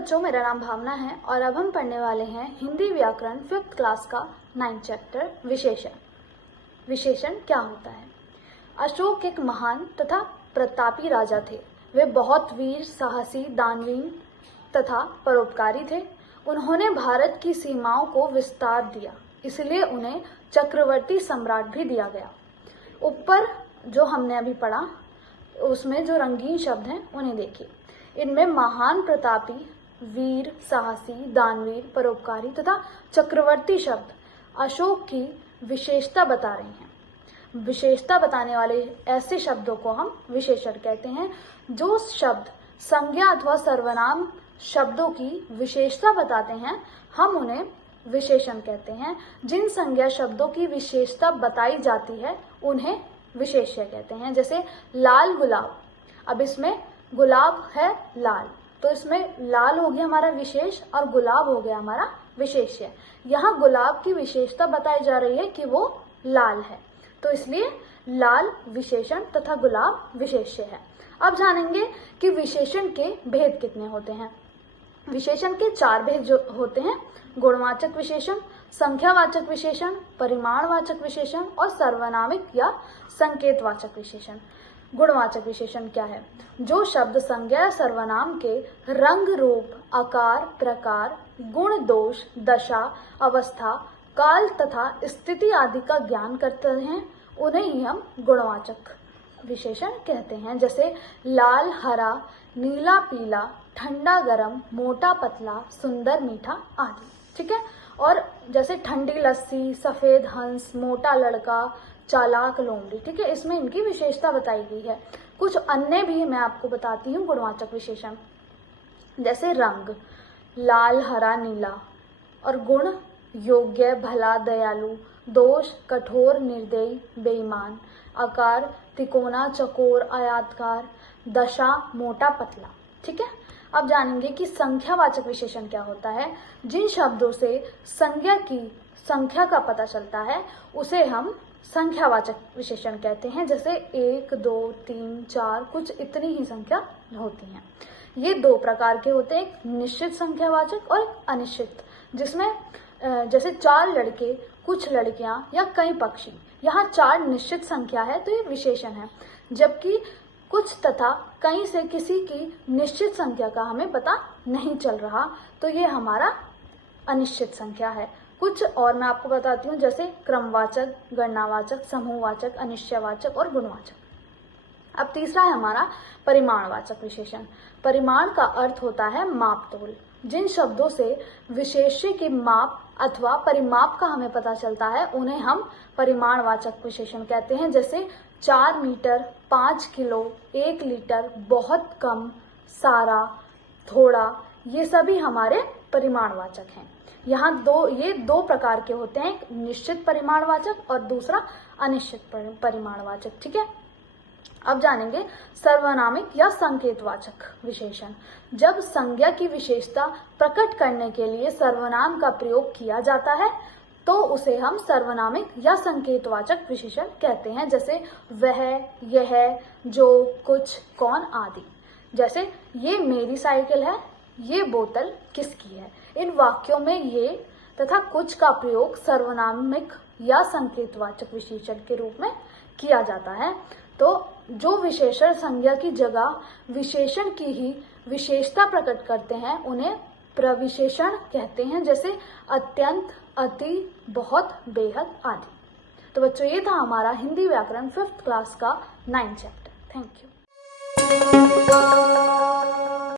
बच्चों, मेरा नाम भावना है और अब हम पढ़ने वाले हैं हिंदी व्याकरण 5th क्लास का 9th चैप्टर विशेषण। विशेषण क्या होता है? अशोक एक महान तथा प्रतापी राजा थे। वे बहुत वीर, साहसी, दानवीर तथा परोपकारी थे। उन्होंने भारत की सीमाओं को विस्तार दिया, इसलिए उन्हें चक्रवर्ती सम्राट भी दिया गया। ऊपर जो हमने अभी पढ़ा उसमें जो रंगीन शब्द हैं उन्हें देखिए। इनमें महान, प्रतापी, वीर, साहसी, दानवीर, परोपकारी तथा चक्रवर्ती शब्द अशोक की विशेषता बता रहे हैं। विशेषता बताने वाले ऐसे शब्दों को हम विशेषण कहते हैं। जो शब्द संज्ञा अथवा सर्वनाम शब्दों की विशेषता बताते हैं हम उन्हें विशेषण कहते हैं। जिन संज्ञा शब्दों की विशेषता बताई जाती है उन्हें विशेष्य कहते हैं। जैसे लाल गुलाब, अब इसमें गुलाब है लाल, तो इसमें लाल हो गया हमारा विशेष और गुलाब हो गया हमारा विशेष्य। यहाँ गुलाब की विशेषता बताई जा रही है कि वो लाल है, तो इसलिए लाल विशेषण तथा गुलाब विशेष्य है। अब जानेंगे कि विशेषण के भेद कितने होते हैं। विशेषण के 4 भेद जो होते हैं: गुणवाचक विशेषण, संख्यावाचक विशेषण, परिमाणवाचक विशेषण और सर्वनामिक या संकेतवाचक विशेषण। गुणवाचक विशेषण क्या है? जो शब्द संज्ञा या सर्वनाम के रंग, रूप, आकार, प्रकार, गुण, दोष, दशा, अवस्था, काल तथा स्थिति आदि का ज्ञान करते हैं उन्हें ही हम गुणवाचक विशेषण कहते हैं। जैसे लाल हरा, नीला पीला, ठंडा गरम, मोटा पतला, सुंदर मीठा आदि। ठीक है। और जैसे ठंडी लस्सी, सफेद हंस, मोटा लड़का, चालाक लोमड़ी। ठीक है, इसमें इनकी विशेषता बताई गई है। कुछ अन्य भी मैं आपको बताती हूँ गुणवाचक विशेषण। जैसे रंग लाल हरा नीला, और गुण योग्य, भला, दयालु, दोष कठोर, निर्दयी, बेईमान, आकार तिकोना, चकोर, आयताकार, दशा मोटा पतला। ठीक है। अब जानेंगे कि संख्यावाचक विशेषण क्या होता है। जिन शब्दों से संज्ञा की संख्या का पता चलता है उसे हम संख्यावाचक विशेषण कहते हैं। जैसे 1, 2, 3, 4 कुछ इतनी ही संख्या होती हैं। ये 2 प्रकार के होते हैं, एक निश्चित संख्यावाचक और एक अनिश्चित, जिसमें जैसे 4 लड़के, कुछ लड़कियां या कई पक्षी। यहाँ 4 निश्चित संख्या है तो ये विशेषण है, जबकि कुछ तथा कई से किसी की निश्चित संख्या का हमें पता नहीं चल रहा तो ये हमारा अनिश्चित संख्या है। कुछ और मैं आपको बताती हूँ, जैसे क्रमवाचक, गणनावाचक, समूहवाचक, अनिश्चयवाचक और गुणवाचक। अब तीसरा है हमारा परिमाणवाचक विशेषण। परिमाण का अर्थ होता है माप-तोल। जिन शब्दों से विशेष्य की माप अथवा परिमाप का हमें पता चलता है उन्हें हम परिमाणवाचक विशेषण कहते हैं। जैसे 4 मीटर, 5 किलो, 1 लीटर, बहुत कम, सारा, थोड़ा, ये सभी हमारे परिमाणवाचक हैं। यहाँ ये 2 प्रकार के होते हैं, एक निश्चित परिमाणवाचक और दूसरा अनिश्चित परिमाणवाचक। ठीक है। अब जानेंगे सर्वनामिक या संकेतवाचक विशेषण। जब संज्ञा की विशेषता प्रकट करने के लिए सर्वनाम का प्रयोग किया जाता है तो उसे हम सर्वनामिक या संकेतवाचक विशेषण कहते हैं। जैसे वह, यह, जो, कुछ, कौन आदि। जैसे ये मेरी साइकिल है, ये बोतल किसकी है। इन वाक्यों में ये तथा कुछ का प्रयोग सर्वनामिक या संकेतवाचक विशेषण के रूप में किया जाता है। तो जो विशेषण संज्ञा की जगह विशेषण की ही विशेषता प्रकट करते हैं उन्हें प्रविशेषण कहते हैं। जैसे अत्यंत, अति, बहुत, बेहद आदि। तो बच्चों, ये था हमारा हिंदी व्याकरण 5th क्लास का 9th चैप्टर। Thank you.